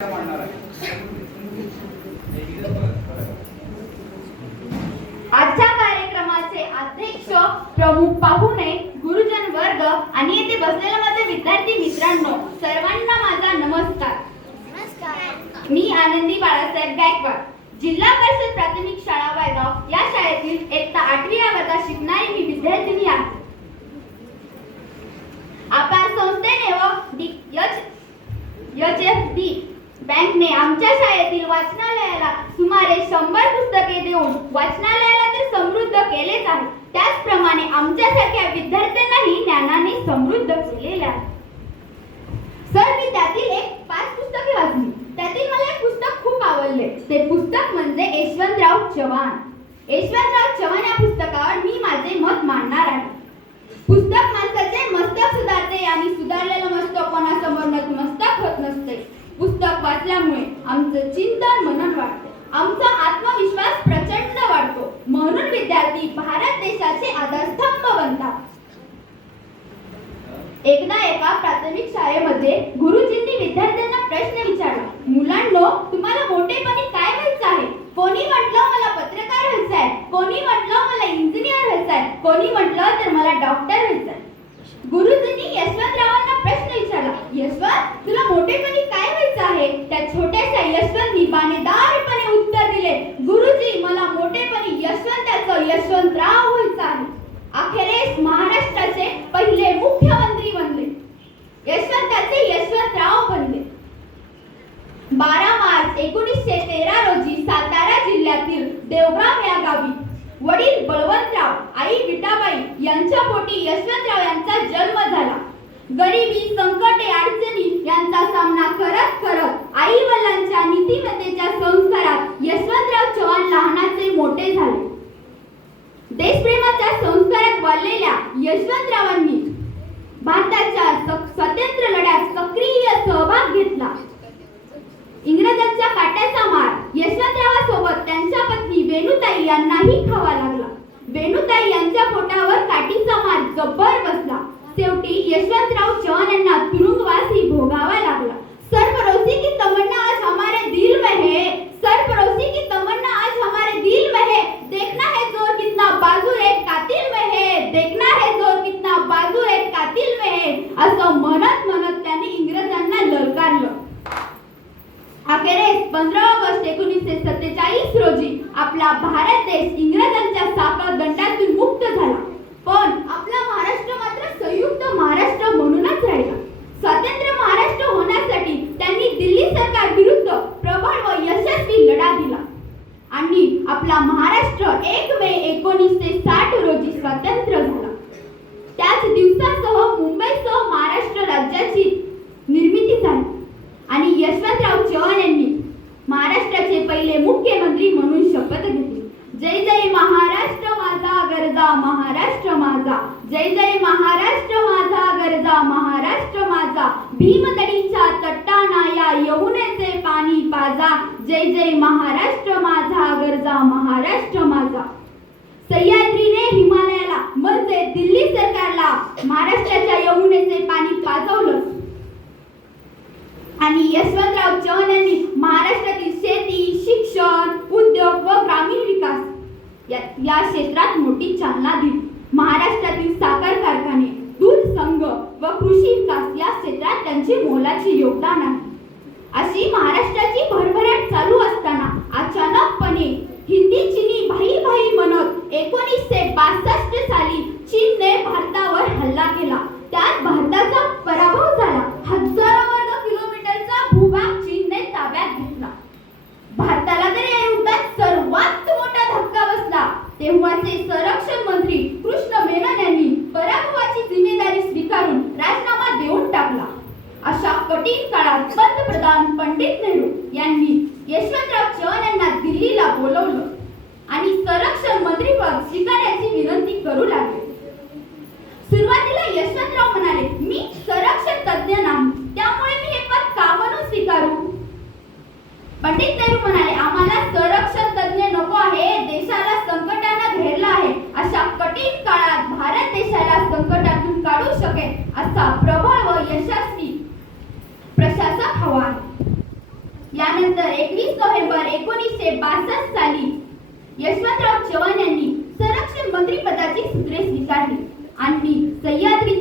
आजच्या कार्यक्रमाचे अध्यक्ष, प्रमुख पाहुणे, गुरुजन वर्ग आणि येथे बसलेले माझे विद्यार्थी मित्रांनो, सर्वांना माझा नमस्कार. मी आनंदी बाळासाहेब गायकवाड, जिल्हा परिषद प्राथमिक शाळा वायगाव या शाळेतील इयत्ता 8वी या वर्गात शिकणारी मी विद्यार्थिनी आहे. आपण संस्थेने व HFD बँकने आमच्या शाळेतील वाचनालयाला सुमारे 100 पुस्तके देऊन वाचनालयाला तर समृद्ध केलेच आहे. त्याचप्रमाणे आमच्यासारख्या विद्यार्थ्यांनाही ज्ञानाने समृद्ध केलेले आहे. सर, मी त्यातील 5 पुस्तके वाचली. त्यातील मला एक पुस्तक खूप आवडले. ते पुस्तक म्हणजे यशवंतराव चव्हाण. यशवंतराव चव्हाण या पुस्तकावर मी माझे मत मांडणार आहे. पुस्तक माणसाचे मस्तक सुधारते आणि सुधारलेलं मस्तक कोणासमोर नतमस्तक होत नसते. पुस्तक वाचल्यामुळे आमचं चिंतन मनन वाढते, आमचा आत्मविश्वास प्रचंड वाढतो. म्हणून विद्यार्थी भारत देशाचे आधारस्तंभ बनतात. एकदा एका प्राथमिक शाळेमध्ये गुरुजींनी विद्यार्थ्यांना प्रश्न विचारला, मुलांनो, तुम्हाला मोठेपणी काय व्हायचं आहे? कोणी म्हटलं मला पत्रकार व्हायचं आहे, कोणी म्हटलं मला इंजिनियर व्हायचं आहे, कोणी म्हटलं तर मला डॉक्टर व्हायचं आहे. गुरुजींनी यशवंतरावांना प्रश्न विचारला, यशवंत, तुला मोठेपणी काय व्हायचं आहे? त्या छोट्याशा यशवंतनी बाणेदारपणे उत्तर दिले, गुरुजी, मला मोठेपणी यशवंताचं यशवंतराव व्हायचं आहे. अखेरीस महाराष्ट्राचे पहिले मुख्यमंत्री बनले, यशवंताचे यशवंतराव बनले. 12 मार्च 1913 रोजी सातारा जिल्ह्यातील देवगाव या गावी वडील बळवंतराव, आई विठाबाई यांच्या पोटी यशवंतराव यांचा जन्म झाला. गरिबी, संकटे, अडचणी यांचा सामना करत करत आई वडिलांच्या नीतिमत्तेच्या संस्कारात यशवंतराव चव्हाण लहानाचे मोठे झाले. देशप्रेमाच्या संस्कारात वाढलेल्या यशवंतरावांनी भारताच्या स्वातंत्र्य लढ्यात सक्रिय सहभाग घेतला. इंग्रजांच्या काट्याचा मार यशवंतरावांसोबत त्यांच्या पत्नी वेणुताई यांनाही खावा लागला. वेणुताई यांच्या पोटावर काठीचा मार जब्बर बसला. शेवटी यशवंतराव चव्हाण यांना तुरुंगवासही भोगावा लागला. सरफरोशी की तमन्ना आज हमारे दिल में है, सरफरोशी की तमन्ना आज हमारे दिल में है, देखना है जोर कितना बाजू एक कातिल में है, देखना है जोर कितना बाजू एक कातिल में है, असं म्हणत म्हणत त्यांनी इंग्रजांना ललकारलं. अखेरीस 15 ऑगस्ट 1947 रोजी आपला भारत देश इंग्रजांच्या सापळदंडातून मुक्त झाला. पण आपला महाराष्ट्र मात्र संयुक्त महाराष्ट्र म्हणूनच राहिला. स्वतंत्र महाराष्ट्र होण्यासाठी त्यांनी दिल्ली सरकार विरुद्ध प्रबळ व यशस्वी लढा दिला आणि आपला महाराष्ट्र 1 मे 1960 रोजी स्वतंत्र झाला. त्याच दिवसासह मुंबईसह महाराष्ट्र राज्याची निर्मिती झाली आणि यशवंतराव चव्हाण यांनी महाराष्ट्राचे पहिले मुख्यमंत्री म्हणून शपथ घेतली. जय जय महाराष्ट्र माझा, गरजा महाराष्ट्र माझा, जय जय महाराष्ट्र माझा, गरजा महाराष्ट्र माझा, भीमतडीच्या तटाना या यमुनेचे पाणी पाजा, जय जय महाराष्ट्र माझा, गरजा महाराष्ट्र माझा. सह्याद्रीने हिमालयाला म्हणजे दिल्ली सरकारला महाराष्ट्राच्या यमुनेचे पाणी पाजवलं आणि यशवंतराव चव्हाण यांनी महाराष्ट्रातील शेती, शिक्षण, उद्योग व ग्रामीण विकास या क्षेत्रात मोठी चालना दिली. महाराष्ट्रातील साखर कारखाने, दूध संघ व कृषी विकास या क्षेत्रात त्यांचे मोलाचे योगदान आहे. अशी महाराष्ट्राची भरभराट चालू असताना अचानकपणे हिंदी चीनी भाई भाई म्हणत 1962 साली चीनने भारतावर हल्ला केला. त्यात भारताचा पराभव झाला. हजारो वर्ग किलोमीटरचा भूभाग चीनने ताब्यात घेतला. भारताला तर या युद्धात सर्वात मोठा धक्का बसला. तेव्हाचे संरक्षण मंत्री कृष्ण मेनन यांनी पराभवाची जिम्मेदारी स्वीकारून राजीनामा देऊन टाकला. अशा कठीण काळात पंतप्रधान पंडित नेहरू यांनी यशवंतराव चव्हाण यांना दिल्लीला बोलवलं आणि संरक्षण मंत्रीपद स्वीकारण्याची विनंती करू लागले. सुरुवातीला यशवंतराव म्हणाले, मी संरक्षण तज्ञ नाही, त्यामुळे मी हे पद का म्हणून स्वीकारू? पंडित नेहरू म्हणाले, आम्हाला संरक्षण तज्ञ नको आहे, देशाला संकटाने घेरलं आहे. अशा कठीण काळात भारत देशाला संकटातून काढू शकेल असा प्रबळ व यशस्वी प्रशासक हवा आहे. यानंतर 21 नोव्हेंबर 1962 साली यशवंतराव चव्हाण यांनी संरक्षण मंत्री पदाची सूत्रे स्वीकारली आणि सह्याद्री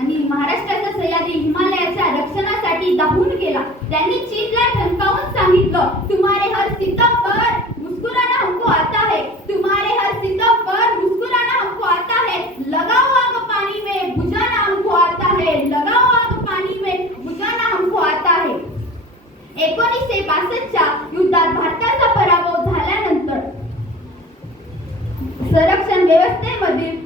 आणि महाराष्ट्राचा सह्याद्री हिमालयाच्या रक्षणासाठी दाखवून गेला. त्यांनी चीनला ठणकावून सांगितलं, तुम्हारे हर सितम पर मुस्कुराना हमको आता है, तुम्हारे हर सितम पर मुस्कुराना हमको आता है, लगाओ आग पानी में बुझाना हमको आता है, लगाओ आग पानी में बुझाना हमको आता है. 1962च्या युद्धात भारताचा पराभव झाल्यानंतर संरक्षण व्यवस्थेमधील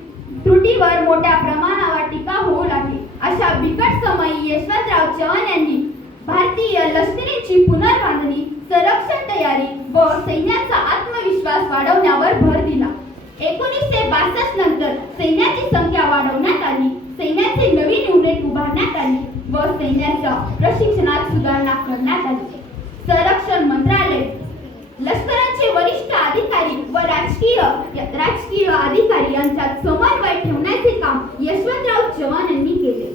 त्रुटीवर मोठ्या प्रमाणावर टीका होऊ लागली. अशा बिकट समयी यशवंतराव चव्हाण यांनी भारतीय लष्करीची पुनर्बांधणी, संरक्षण तयारी व सैन्याचा आत्मविश्वास वाढवण्यावर भर दिला. 1962 नंतर सैन्याची संख्या वाढवण्यात आली, सैन्याचे नवीन युनिट उभारण्यात आली व सैन्याच्या प्रशिक्षणात सुधारणा करण्यात आली. संरक्षण मंत्रालय लष्कराचे वरिष्ठ अधिकारी व राजकीय अधिकारी यांच्यात समन्वय ठेवण्याचे काम यशवंतराव चव्हाण यांनी केले.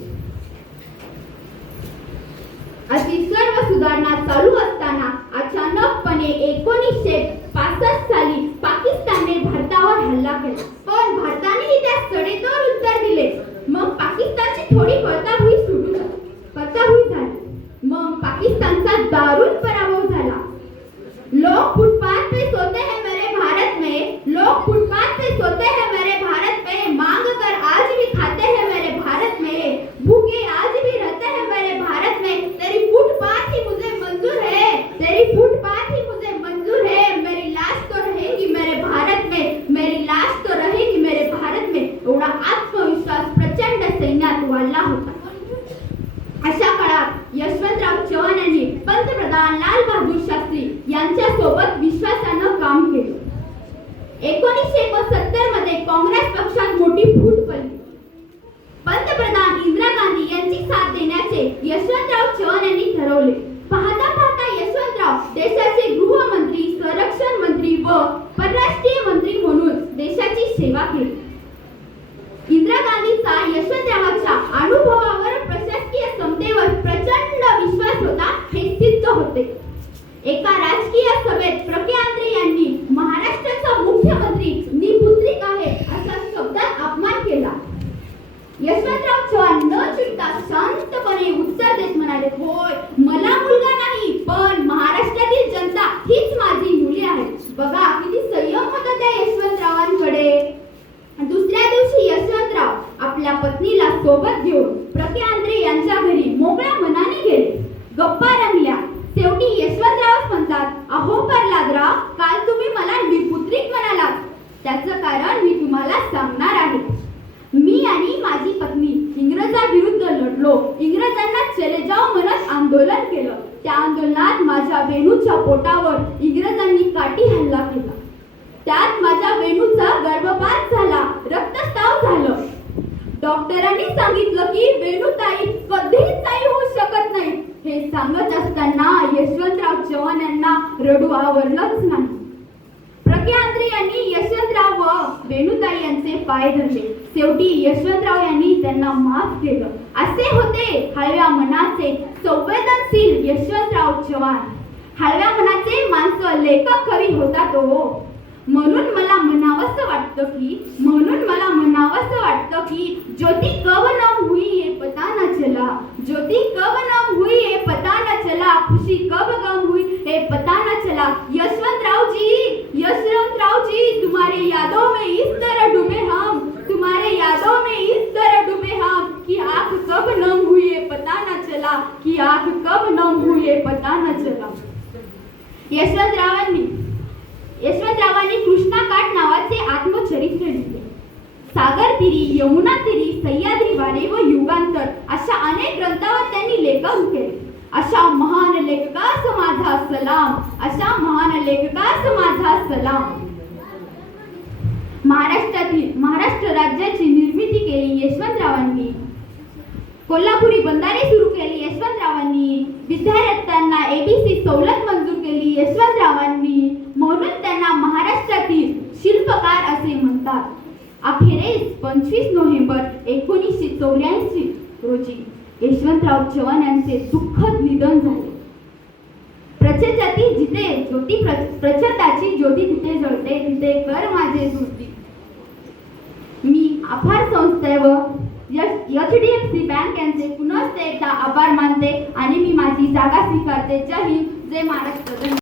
अशी सर्व सुधारणा चालू असताना अचानकपणे 1965 साली पाकिस्तानने भारतावर हल्ला केला. पण भारतानेही त्या सडेतोड उत्तर दिले. मग पाकिस्तानची थोडी पळताभुई झाली. मग पाकिस्तानचा दारुण पराभव झाला. लोग फुटपाथ पे सोते हैं मेरे भारत में, लोग फुटपाथ पे सोते हैं मेरे भारत में, मांग कर आज भी खाते हैं मेरे भारत में, भूखे आज भी रहते हैं मेरे भारत में, तेरी फुटपाथ ही मुझे मंजूर है, तेरी फुटपाथ ही मुझे मंजूर है, मेरी लाश तो रहेगी मेरे भारत में, मेरी लाश तो रहेगी मेरे भारत में. एवढा आत्मविश्वास प्रचंड सैन्यात वाढला होता. अशा काळात यशवंतराव चव्हाण यांनी पंतप्रधान लाल बहादूर शास्त्री यांच्या सोबत विश्वासानं काम केलं. 1969 मध्ये काँग्रेस पक्षात मोठी फूट पडली. पंतप्रधान इंदिरा गांधी यांची साथ देण्याचे यशवंतराव चव्हाण यांनी ठरवले. पाहता पाहता यशवंतराव देशाचे गृहमंत्री, संरक्षण मंत्री व परराष्ट्रीय मंत्री म्हणून देशाची सेवा केली. इंदिरा गांधीचा यशवंतरावांच्या अनुभवावर, प्रशासकीय क्षमतेवर प्रचंड विश्वास होता हे सिद्ध होते. एका राजकीय सभेत प्रज्ञांद्रे यांनी महाराष्ट्राचा मुख्यमंत्री निपुत्रिक आहे असा शब्दात अपमान केला. यशवंतराव चव्हाण न चिडता शांतपणे उत्तर देत म्हणाले, होय, मला मुलगा नाही, पण महाराष्ट्रातील जनता हीच माझी मुली आहे. बघा किती संयम होता त्या यशवंतरावांकडे. दुसऱ्या दिवशी यशवंतराव आपल्या पत्नीला सोबत घेऊन प्रज्ञांद्रे यांच्या घरी मोकळ्या मनाने गेले. गप्पा रंगल्या. शेवटी यशवंतरावच म्हणतात, अहो प्रल्हादराव, काल तुम्ही मला निपुत्रिक म्हणालात, त्याचं कारण मी तुम्हाला सांगणार आहे. मी आणि माझी पत्नी इंग्रजांविरुद्ध लढलो. इंग्रजांना चले जाओ म्हणत आंदोलन केलं. त्या आंदोलनात माझ्या वेणूच्या पोटावर इंग्रजांनी काठी हल्ला केला. त्यात माझ्या वेणूचा गर्भपात झाला, रक्तस्राव झालं. डॉक्टरांनी सांगितलं की वेणूताई कधीच आई होऊ शकत नाही. हे सांगत असताना यशवंतराव चव्हाण यांना रडू आवरलंच नाही. प्रज्ञांद्रे यांनी यशवंतराव व वेणूताई यांचे पाय धरले. शेवटी यशवंतराव यांनी त्यांना माफ केलं. असे होते हळव्या मनाचे संवेदनशील यशवंतराव चव्हाण. हळव्या मनाचे माणसं लेखक कवी होता तो. म्हणून मला म्हणावंसं वाटतं की ज्योति कब नाम हुई ये पता न चला, ज्योति कब नाम हुई ये पता न चला, खुशी कब गम हुई ये पता न चला. यशवंतराव जी, तुम्हारे यादों में इस तरह डूबे हम, तुम्हारे यादों में इस तरह डूबे हम, कि आँख कब नम हुई ये पता न चला, कि आँख कब नम हुई ये पता न चला. यशवंतरावांनी कृष्णाकाठ नावाचे आत्मचरित्र लिहिले. सागर तीरी, यमुना तीरी, सह्याद्री वारे व युगांतर अशा अनेक ग्रंथावर त्यांनी लेखन केले. अशा महान लेखकास माझा सलाम, अशा महान लेखकास माझा सलाम. महाराष्ट्र राज्याची निर्मिती केली यशवंतरावांनी. कोल्हापुरी बंधारे सुरू केली यशवंतरावांनी. विद्यार्थ्यांना एबीसी सवलत मंजूर केली यशवंतरावांनी. म्हणून त्यांना महाराष्ट्रातील शिल्पकार असे म्हणतात. अखेरीस 25 नोव्हेंबर 1984 रोजी यशवंतराव चव्हाण यांचे दुःखद निधन झाले. प्रच्छदाची जिथे ज्योती प्रच्छदाची ज्योती तिथे जळते, तिथे कर माझे दुर्ती. मी आभार संस्थे व HDFC बँक यांचे पुनः एकदा आभार मानते आणि मी माझी जागा स्वीकारते. जय हिंद, जय महाराष्ट्र.